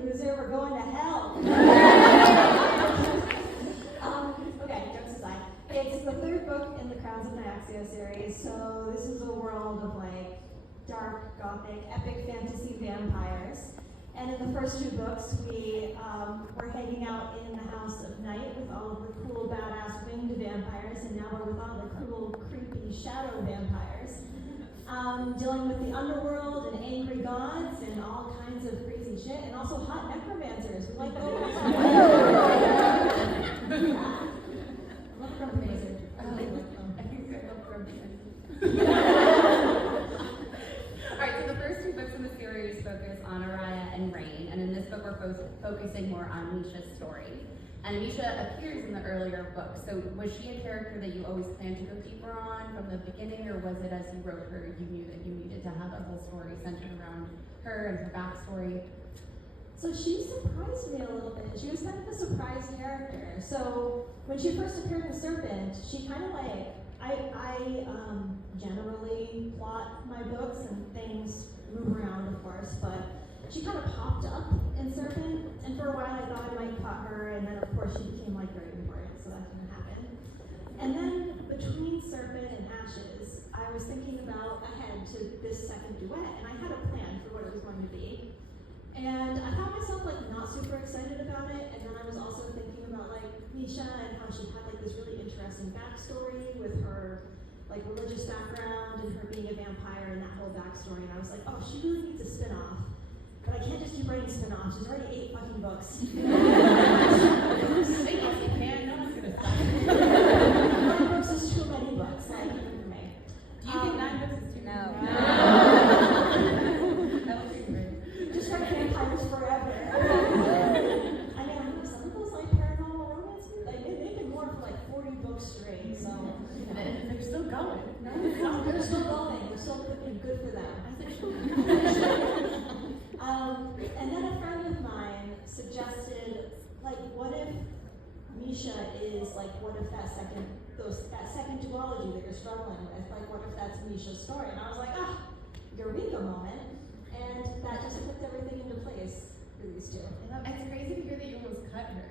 loser, we're going to hell. Okay, jokes aside. It's the third book in the Crowns of Nyaxia series, so this is a world of like dark, gothic, epic fantasy vampires. And in the first two books, we were hanging out in the House of Night with all of the cool, badass winged vampires, and now we're with all the cool, creepy shadow vampires. Dealing with the underworld and angry gods and all kinds of crazy shit, and also hot necromancers. We like those. I love grumpy wizard. I think I love grumpy wizard. Alright, so the first two books in the series focus on Araya and Rain, and in this book we're focusing more on Misha's story. And Misha appears in the earlier books, so was she a character that you always planned to go deeper on from the beginning, or was it as you wrote her, you knew that you needed to have a whole story centered around her and her backstory? So she surprised me a little bit. She was kind of a surprise character. So when she first appeared in Serpent, she kind of like, I generally plot my books and things move around, of course, but she kind of popped up in Serpent, and for a while I thought I might cut her, and then of course she became like very important, so that didn't happen. And then between Serpent and Ashes, I was thinking about ahead to this second duet, and I had a plan for what it was going to be. And I found myself like not super excited about it, and then I was also thinking about like Misha and how she had like this really interesting backstory with her like religious background and her being a vampire and that whole backstory, and I was like, oh, she really needs a spin-off. But I can't just keep writing spin-offs. There's already 8 fucking books. Yes, you can. No one's gonna stop you. 9 books is too many books, like, even for me. Do you think 9 books is too many? No. That would be great. Just write vampires forever. I mean, I know some of those like paranormal romance, like they've been going for like 40 books straight, so. They're still going. No, they're still going. They're still good for them. And then a friend of mine suggested, like, what if Misha is like, what if that second duology that you're struggling with, like, what if that's Misha's story? And I was like, eureka moment, and that just put everything into place for these two. It's crazy to hear that you almost cut her.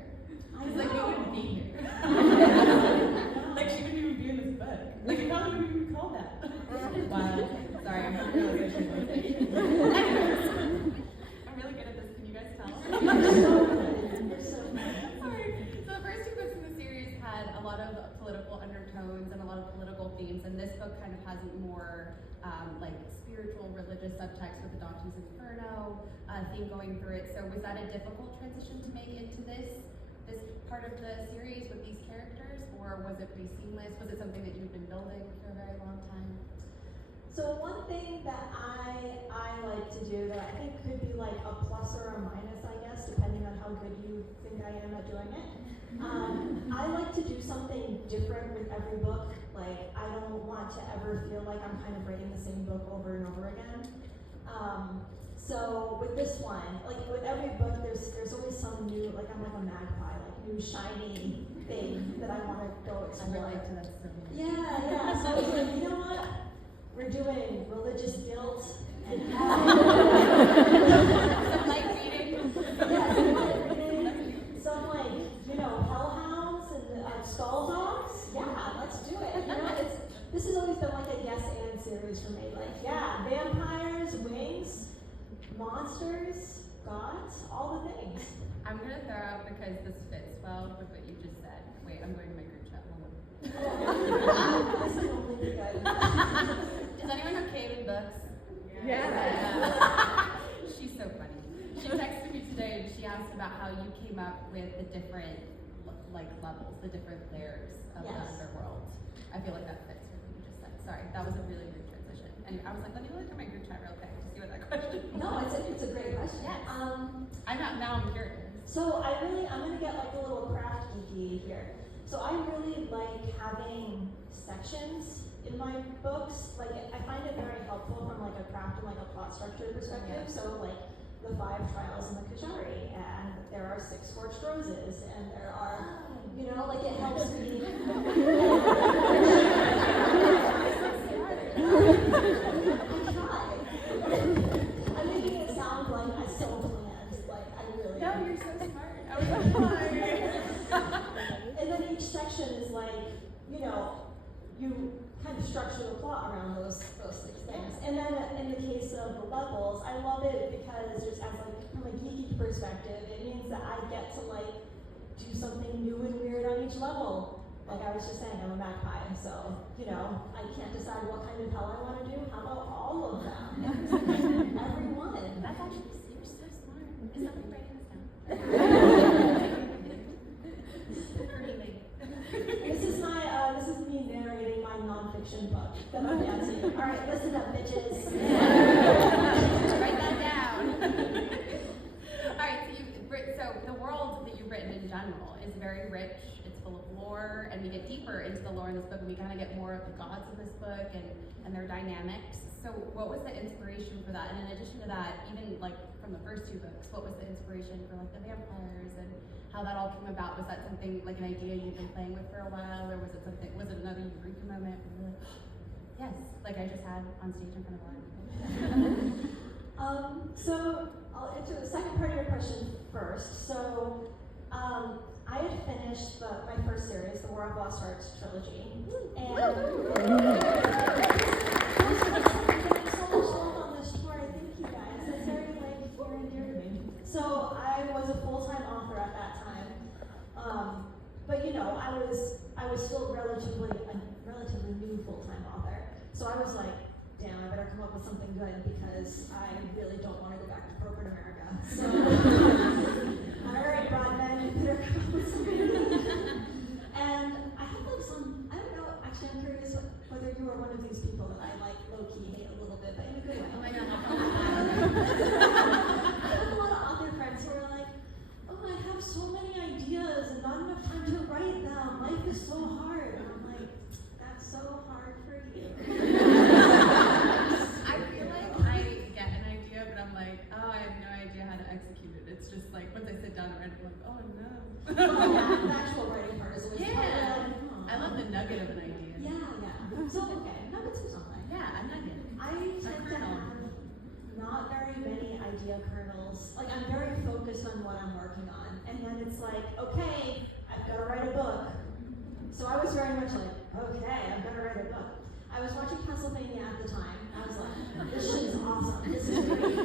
I It's like we wouldn't be here. Like she wouldn't even be in this book. Like how would we even call that? Wow. Sorry, I'm not really good at this. I'm really good at this. Can you guys tell? You're so good. Sorry. So the first two books in the series had a lot of political undertones and a lot of political themes, and this book kind of has more like spiritual, religious subtext with the Dante's Inferno theme going through it. So was that a difficult transition to make into this part of the series with these characters, or was it pretty seamless? Was it something that you've been building for a very long time? So one thing that I like to do that I think could be like a plus or a minus, I guess, depending on how good you think I am at doing it. I like to do something different with every book. Like, I don't want to ever feel like I'm kind of writing the same book over and over again. So with this one, like with every book, there's always some new, like I'm like a magpie, like new shiny thing that I want to go explore. I relate to that so much. Yeah. So I was like, you know what? We're doing religious guilt and Some light reading. yeah, some light reading, some like, you know, hellhounds and skull dogs. Yeah, let's do it. You know, this has always been like a yes and series for me. Like, yeah, vampires, wings, monsters, gods, all the things. I'm gonna throw out because this fits well with what you just said. Wait, I'm going to my group chat. Hold on. This is only good. Is anyone okay with books? Yeah. She's so funny. She texted me today and she asked about how you came up with the different like levels, the different layers of the underworld. I feel like that fits with what you just said. Sorry, that was a really weird transition. And I was like, let me look at my group chat real quick to see what that question was. No, it's a great question. Yes. Now I'm curious. So I'm gonna get like a little craft geeky here. So I really like having sections in my books. Like I find it very helpful from like a craft and like a plot structure perspective. Yeah. So like the 5 trials in the Kashari, and there are 6 scorched roses, and there are, you know, like it helps me. I try. I'm making it sound like I so planned. Like I really And then each section is like, you know, you kind of structure the plot around those 6 things. And then in the case of the levels, I love it because just as like from a geeky perspective, it means that I get to like do something new and weird on each level. Like I was just saying, I'm a magpie, so you know, I can't decide what kind of hell I want to do. How about all of them? Every one. That's actually, you're so smart. Is somebody writing this down? This is me narrating my nonfiction book that I'm dancing. All right, listen up, bitches. Write that down. All right, so the world that you've written in general is very rich. It's full of lore, and we get deeper into the lore in this book, and we kind of get more of the gods of this book and their dynamics. So what was the inspiration for that? And in addition to that, even like from the first 2 books, what was the inspiration for like the vampires and how that all came about? Was that something like an idea you've been playing with for a while, or was it another eureka moment? Yes, like I just had on stage in front of a lot of people. So I'll answer the second part of your question first. So I had finished my first series, the War of Lost Arts trilogy, and I'm getting so much love on this tour. Thank you guys. It's very like near and dear to me. So I was a full-time author at that time, but you know, I was still a relatively new full-time author. So I was like, damn, I better come up with something good because I really don't want to go back to corporate America. So, all right, Broadbent, you better come up with something good. And I had like I don't know, actually I'm curious whether you are one of these people that I like low-key hate a little bit, but in a good way. Oh my God. I have a lot of author friends who are like, oh, I have so many ideas and not enough time to write them. Life is so hard. And I'm like, that's so hard for you. I feel like I get an idea, but I'm like, oh, I have no idea how to execute it. It's just like, once I sit down and write, I'm like, oh no. Well, the actual writing part is always hard. I love the nugget of an idea. Yeah. So, okay, nuggets or something. Yeah, a nugget. I tend to have not very many idea kernels. Like, I'm very focused on what I'm working on. And then it's like, okay, I've got to write a book. So I was very much like, okay, I've got to write a book. I was watching Castlevania at the time. I was like, this shit is awesome. This is great.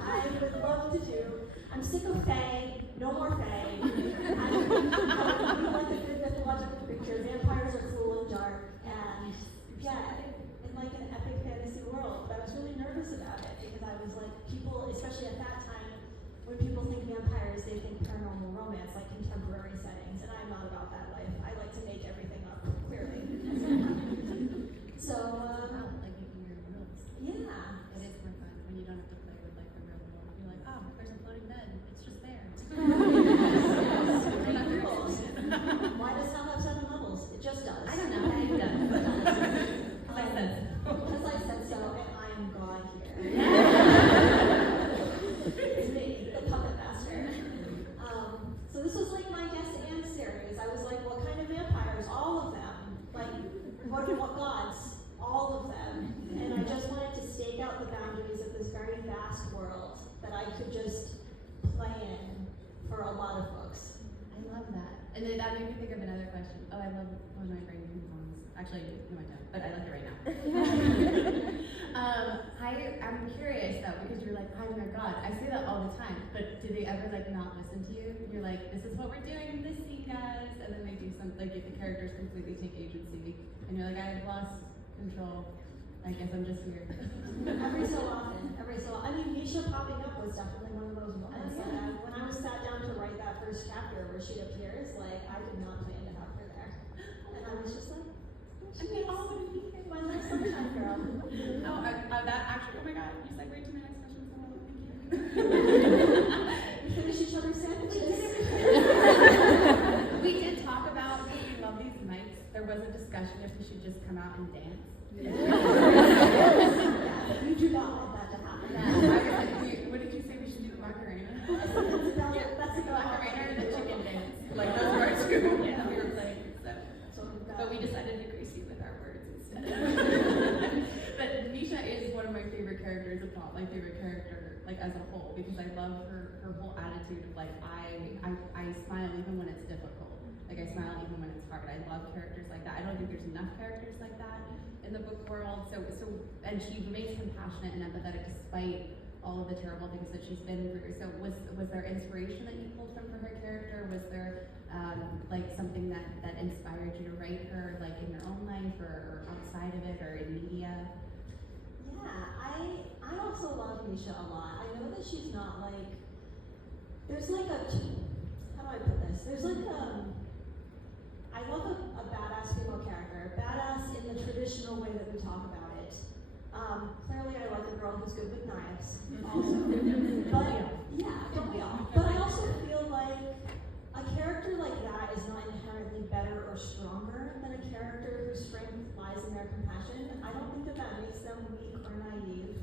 I would love to do. I'm sick of Fae. No more Fae. I like a good mythological picture. Vampires are cool and dark. And yeah, in like an epic fantasy world. But I was really nervous about it because I was like, people, especially at that time, when people think vampires, they think paranormal romance, like contemporary settings. And I'm not about that life. I like to make everything up, clearly. So, like making your rules. Yeah. It is more fun when you don't have to play with like the real world. You're like, oh, there's a floating bed. It's just there. Why does hell have 7 levels? It just does. I don't know. It does. Because I said so, and I am God here. It's me, the puppet master. So this was like my Yes and series. I was like, what kind of vampires? All of them. Like, what gods? All of them. And I just wanted to stake out the boundaries of this very vast world that I could just play in for a lot of books. I love that. And then that made me think of another question. Oh, I love one of my brain songs. Actually, no, I don't, but I like it right now. I'm curious though, because you're like, I'm your God. I say that all the time, but do they ever like not listen to you? You're like, this is what we're doing in this scene, guys, and then they do something, like if the characters completely take agency, and you're like, I've lost control. I guess I'm just here. Every so often. I mean, Misha popping up was definitely one of those moments. Oh, yeah. When I was sat down to write that first chapter where she appears, like, I did not plan to have her there. And I was just like, she's my little sunshine girl. Oh, that actually, oh my God, you segued to my next question, so thank you. We finish each other's sandwiches. We did talk about how we love these nights. There was a discussion if we should just come out and dance. Yeah, you do not want that to happen. Yeah, I was like, what did you say we should do? Macarena? That's about Macarena or the chicken dance. Like those were our 2 that we were playing. So. But we decided to grace you with our words instead. But Misha is one of my favorite characters, if not my favorite character like as a whole, because I love her whole attitude of like, I smile even when it's difficult. Like I smile even when it's hard. I love characters like that. I don't think there's enough characters like that in the book world. And she remains compassionate and empathetic despite all of the terrible things that she's been through. So was there inspiration that you pulled from for her character? Was there like something that inspired you to write her, like in your own life or outside of it or in media? Yeah, I also love Misha a lot. I know that she's not like, there's like a, how do I put this? There's like I love a badass female character, badass in the traditional way that we talk about it. Clearly I like a girl who's good with knives, also. But yeah, don't we all? But I also feel like a character like that is not inherently better or stronger than a character whose strength lies in their compassion. I don't think that makes them weak or naive.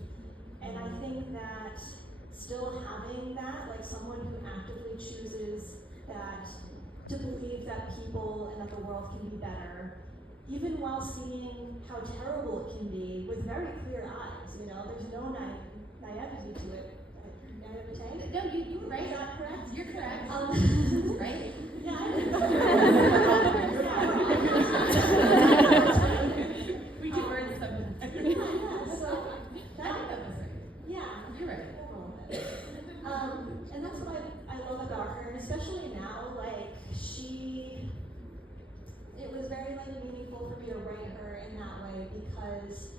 And I think that still having that, like someone who actively chooses that, to believe that people and that the world can be better, even while seeing how terrible it can be with very clear eyes, you know, there's no naivety to it. Naivete? No, you're right. Is that correct? You're correct. Right? Yeah, We do words sometimes. yeah, so I think that was right. yeah. You're right. And that's what I love about her, and especially now, like, it was very, like, meaningful for me to write her in that way, because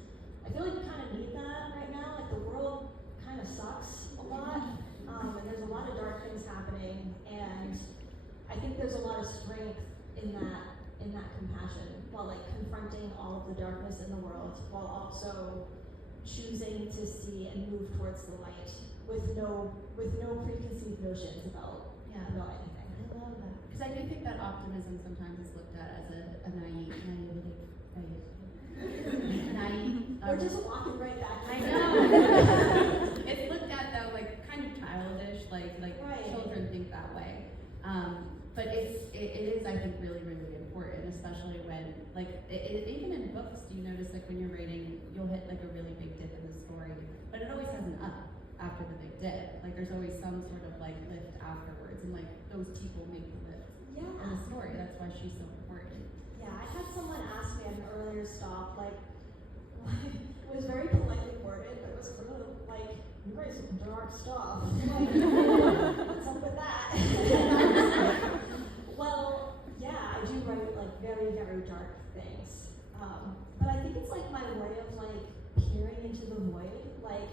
I feel like we kind of need that right now. Like, the world kind of sucks a lot, and there's a lot of dark things happening, and I think there's a lot of strength in that compassion, while, like, confronting all of the darkness in the world, while also choosing to see and move towards the light with no preconceived notions about anything. I love that. Because I do think that optimism sometimes is looked at as a naive. We're just walking right back. I know. It's looked at though like kind of childish, like right. Children think that way. But it is I think really important, especially when like even in books. Do you notice like when you're reading, you'll hit like a really big dip in the story, but it always has an up after the big dip. Like there's always some sort of like lift afterwards, and like those people make the lift in the story. That's why she's so important. Yeah, I had someone ask me at an earlier stop, like it was very politely worded, but it was kind of like, you write some dark stuff. What's up with that? Well, yeah, I do write like very dark things. But I think it's like my way of like peering into the void, like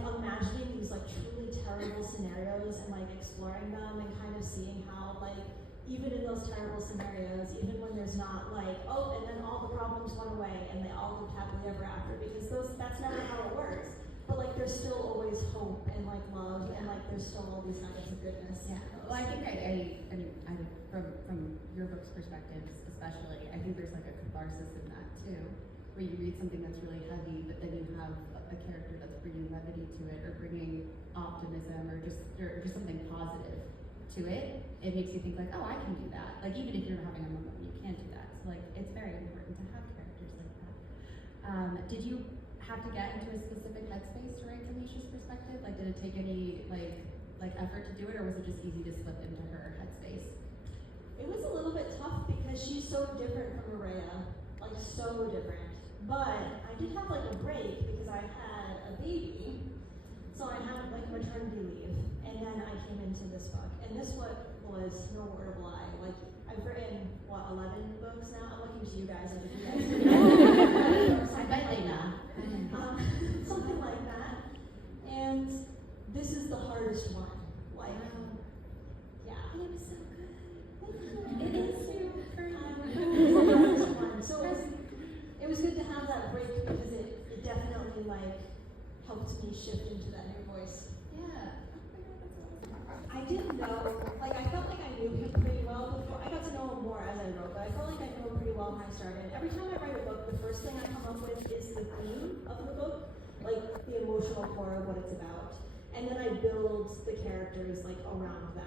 imagining these like truly terrible scenarios and like exploring them and kind of seeing how like even in those terrible scenarios, even when there's not like, oh, and then all the problems went away and they all lived happily ever after, because that's never how it works. But like there's still always hope and like love and like there's still all these nuggets of goodness. Yeah. Well, I think I from your book's perspective especially, I think there's like a catharsis in that too, where you read something that's really heavy, but then you have a character that's bringing levity to it or bringing optimism or just something positive to it. It makes you think like, oh, I can do that. Like even if you're having a moment when you can't do that. So like it's very important to have characters like that. Did you have to get into a specific headspace to write from Misha's perspective? Like did it take any like effort to do it, or was it just easy to slip into her headspace? It was a little bit tough because she's so different from Maehrer, like so different. But I did have like a break because I had a baby, so I had like maternity leave, and then I came into this book. And this one was no word of lie. Like I've written 11 books now. I'm looking to you guys, like if you guys know. I bet they know. Something like that. And this is the hardest one. Like, yeah. And it was so good. It is super the hardest one. So it was good to have that break because it definitely like helped me shift into that new voice. Yeah. I didn't know, like I felt like I knew him pretty well before. I got to know him more as I wrote, but I felt like I knew him pretty well when I started. Every time I write a book, the first thing I come up with is the theme of the book, like the emotional core of what it's about. And then I build the characters like around that.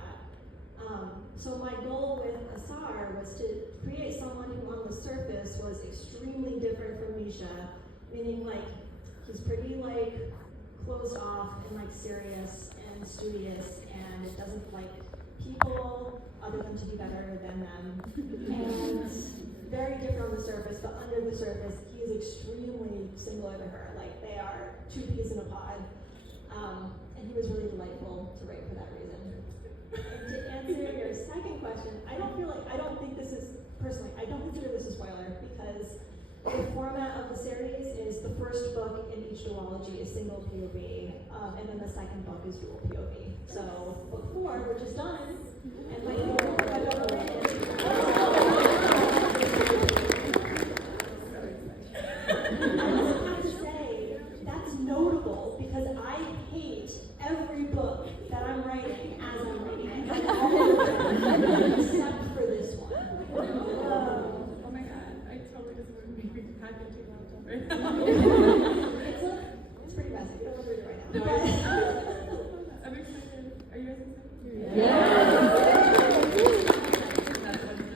So my goal with Asar was to create someone who on the surface was extremely different from Misha, meaning like he's pretty like closed off and like serious and studious, and it doesn't like people other than to be better than them. And very different on the surface, but under the surface, he is extremely similar to her. Like they are two peas in a pod. And he was really delightful to write for that reason. And to answer your second question, I don't think this is, personally, I don't consider this a spoiler because the format of the series is the first book in each duology is single POV, and then the second book is dual POV. So book 4, which is done, and my favorite book I've ever written. I just have to say, that's notable because I hate every book that I'm writing as I'm writing it. Except for this one. Oh my god, I totally just wouldn't be packaging out right now. It's pretty messy. We don't want to read it right now. No, I'm excited. Are you guys excited? Yeah.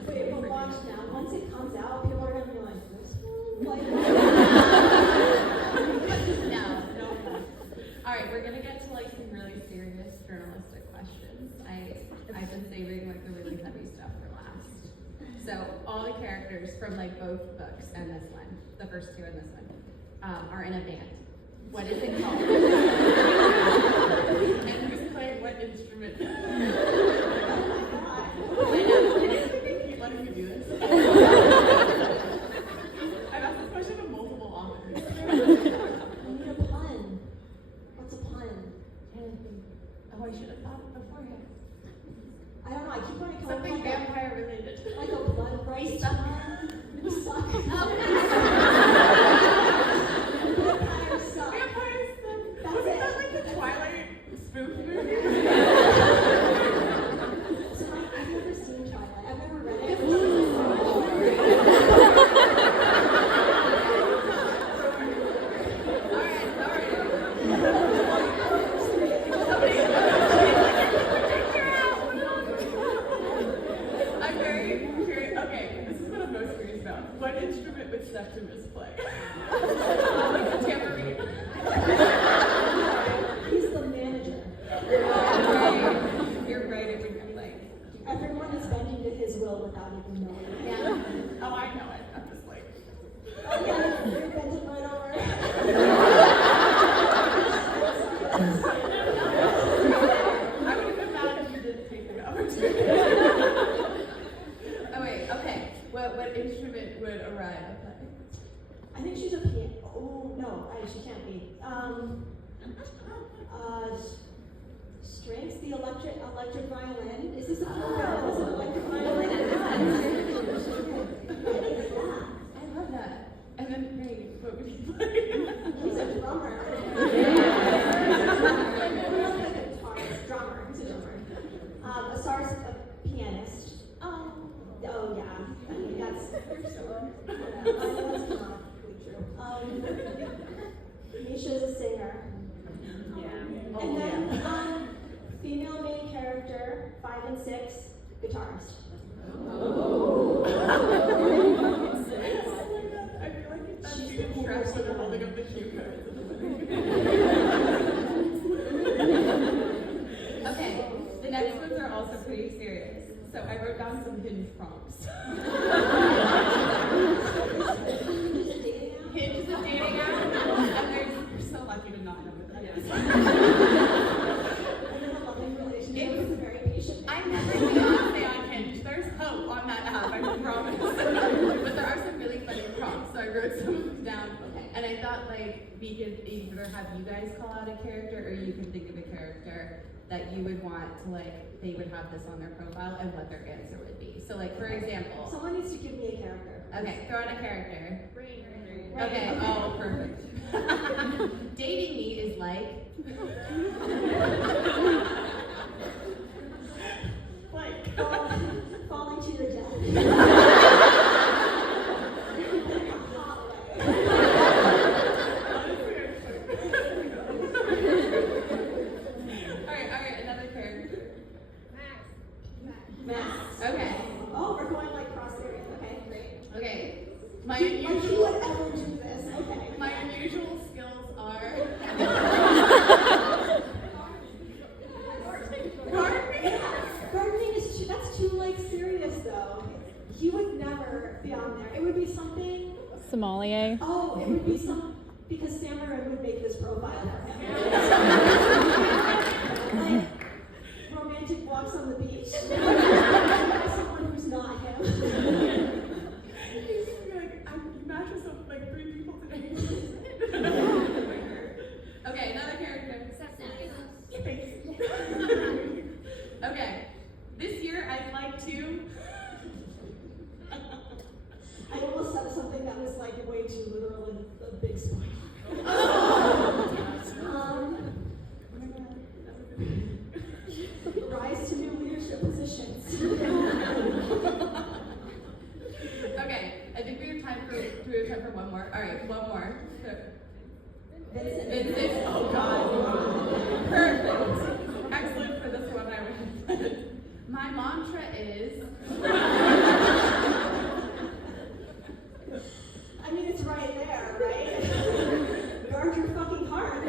Wait, but watch now. Once it comes out, people are going to be like, this one? No. Alright, we're gonna get to like some really serious journalistic questions. I've been saving like the really heavy stuff for last. So all the characters from like both books and this one, the first two and this one, are in a band. What is it called? And who's playing what instrument? I know. Keep letting me do this. I've asked this question to multiple authors. I need a pun. What's a pun? Oh, I should have thought beforehand. I don't know. I keep wanting to come up Something with vampire related. like a blood rice suck. pun. We suck. Vampires suck. Vampires. That's Wasn't it. that like the Twilight spoof movie? So I've never seen Twilight. I've never read it. Alright, sorry. I'm very curious. Okay, this is what I'm most curious about. What instrument would Septimus play? Like a tambourine. He's the manager. You're right, it would be like. Everyone is bending to his will without even knowing it. Yeah. Oh, I know it. I'm just like. Oh yeah, you're bending right over. I would have been mad if you didn't take the opportunity. Oh wait, okay. What instrument would Araya play? I think she's a piano. Oh no, she can't be. Strings, the electric violin. Is this a piano? Is it electric violin? I love that. And then Ray, what would he play? He's a drummer. Drummer. He's a drummer. Asar's a pianist. Oh yeah. I mean that's canonically true. Misha's a singer. Yeah. And then female main character, 5 and 6, guitarist. Oh. I feel like it's that She's scene in the Shrek coolest where they're one. holding up the cue cards. Okay, the next ones are also pretty serious. So I wrote down some hinge prompts. Hinge is a dating app, and you're so lucky to not know what that is. I'm in a loving relationship with a very patient man. I never Beyonce on Hinge. There's hope on that app, I promise. But there are some really funny prompts, so I wrote some of them down. And I thought like we could either have you guys call out a character, or you can think of a character that you would want to like, they would have this on their profile and what their answer would be. So like, for example. Someone needs to give me a character. Okay, throw in a character. Right. Okay, oh, perfect. Dating me is like. Like. Falling to your death. Alright, another character. Max. Okay. Oh, we're going like cross areas. Okay, great. Okay. My Like who unusual would ever do this? Okay. my unusual skills are Gardening is that's too like serious though. He would never be on there. It would be something. Sommelier. Oh, it would be because Samurai would make this profile for him. Like romantic walks on the beach. By someone who's not him. He's gonna be like, you match with like 3 people today. Okay, another character. Okay, this year I'd like to. I almost said something that was like way too literal and a big spoiler. Rise to new leadership positions. Okay, I think we have time for one more. All right, one more. Vincent. Oh God. Perfect. Excellent for this one. I would. My mantra is. I mean, it's right there, right? Guard your fucking heart.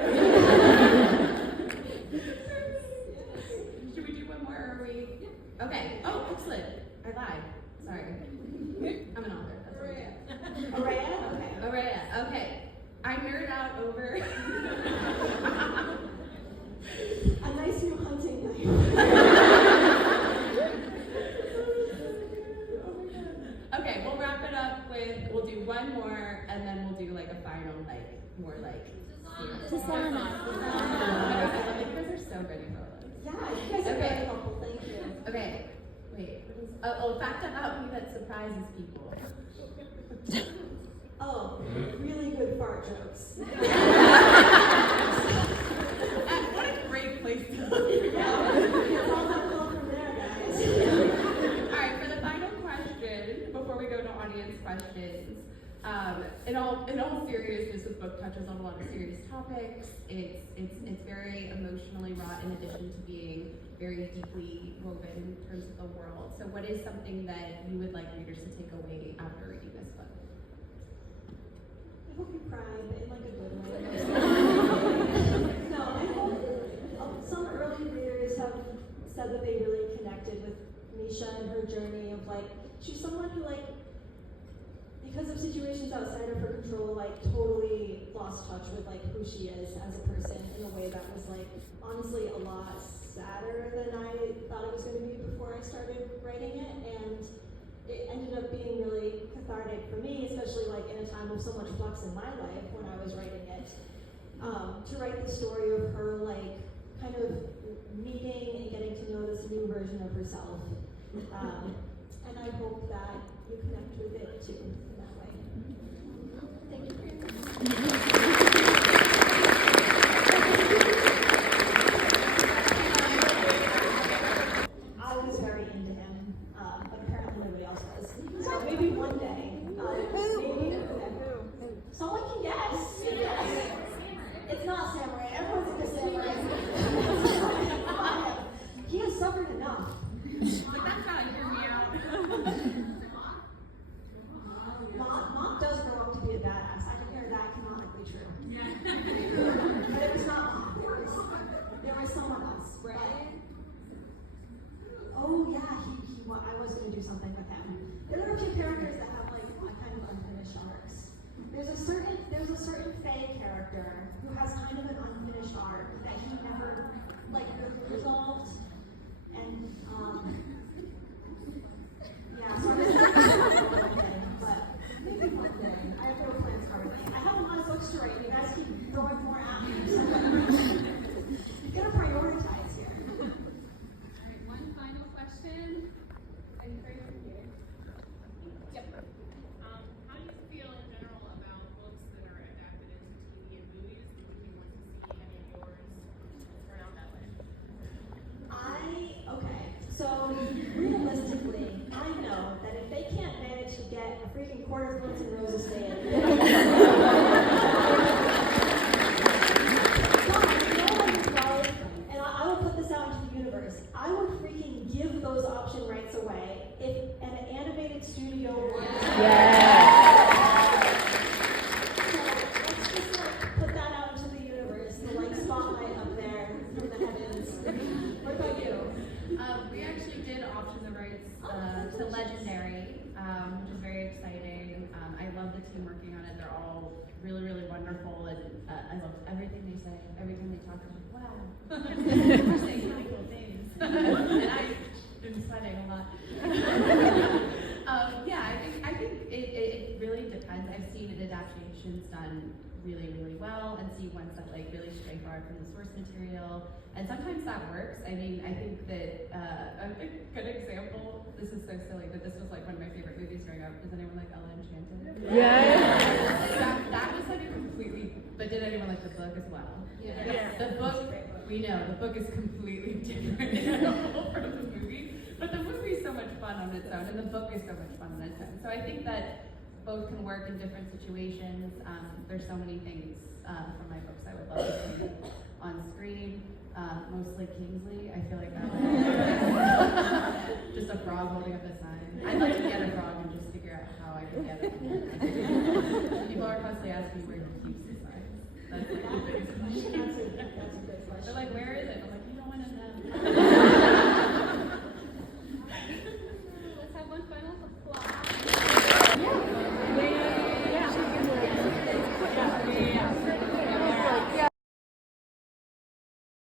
Should we do one more, or are we? Okay. Oh, excellent. I lied. Sorry. I'm an author. That's what Araya? Okay. Araya. Okay. I nerd out over. A nice new hunting knife. Okay, we'll wrap it up with, we'll do one more, and then we'll do like a final, like, more like. Susanna. You guys are so ready for this. Yeah, you guys are very helpful. Thank you. Okay, wait. Fact about me that surprises people. Oh, really good fart jokes. What a great place to leave. It's all uphill from there, guys. Alright, for the final question, before we go to audience questions, in all seriousness, this book touches on a lot of serious topics. It's very emotionally wrought in addition to being very deeply woven in terms of the world. So what is something that you would like readers to take away after reading this book? I hope you cry, but in like a good way. No, I hope some early readers have said that they really connected with Misha and her journey of like, she's someone who like, because of situations outside of her control, like totally lost touch with like who she is as a person in a way that was like, honestly a lot sadder than I thought it was going to be before I started writing it, and it ended up being really cathartic for me, especially like in a time of so much flux in my life when I was writing it. To write the story of her like kind of meeting and getting to know this new version of herself. And I hope that you connect with it too in that way. Thank you for your time. I was very into him, but apparently nobody else was. So maybe one day, maybe someone can guess. It's not Samurai. Everyone's into Samurai. He has suffered enough. But that's how you hear me out. Mom does grow up to be a badass. I can hear that canonically true. But it was not Mom. There was someone else. Right? Oh yeah, I was going to do something with him. There are 2 characters that have like kind of unfinished arcs. There's a certain Faye character who has kind of an unfinished arc that he never like resolved. And yeah, so I'm just but maybe one day. I have no plans currently. I have a lot of books to write. You guys keep throwing more at me. So you gotta prioritize here. Alright, one final question. And Carissa, yep. How do you feel in general about books that are adapted into TV and movies? Would you want to see any of yours turn out that way? Okay, so realistically, I know that if they can't manage to get a freaking quarter of Guns N' Roses fan, and I will put this out into the universe, I would freaking give those option rights away if an animated studio wanted to. So let's just like put that out into the universe, the like spotlight We actually did option the rights to Legendary, which is very exciting. I love the team working on it. They're all really, really wonderful, and I love everything they say. Every time they talk, I'm like, wow, they're saying really cool things. And I've been sweating a lot. Yeah, I think it really depends. I've seen adaptations done really, really well, and see ones that like really stray far from the source material, and sometimes that works. I mean, I think that a good example, this is so silly, but this was like one of my favorite movies growing up. Does anyone like Ella Enchanted? Yeah. That was like a completely, but did anyone like the book as well? Yeah. The book, we know, the book is completely different from the movie, but the movie is so much fun on its own, and the book is so much fun on its own. So I think that both can work in different situations. There's so many things from my books I would love to see on screen. Mostly Kingsley. I feel like that was just a frog holding up a sign. I'd like to get a frog and just figure out how I can get it. People are constantly asking me where he keeps his signs. That's like the biggest question. That's a good question. They're like, where is it? I'm like,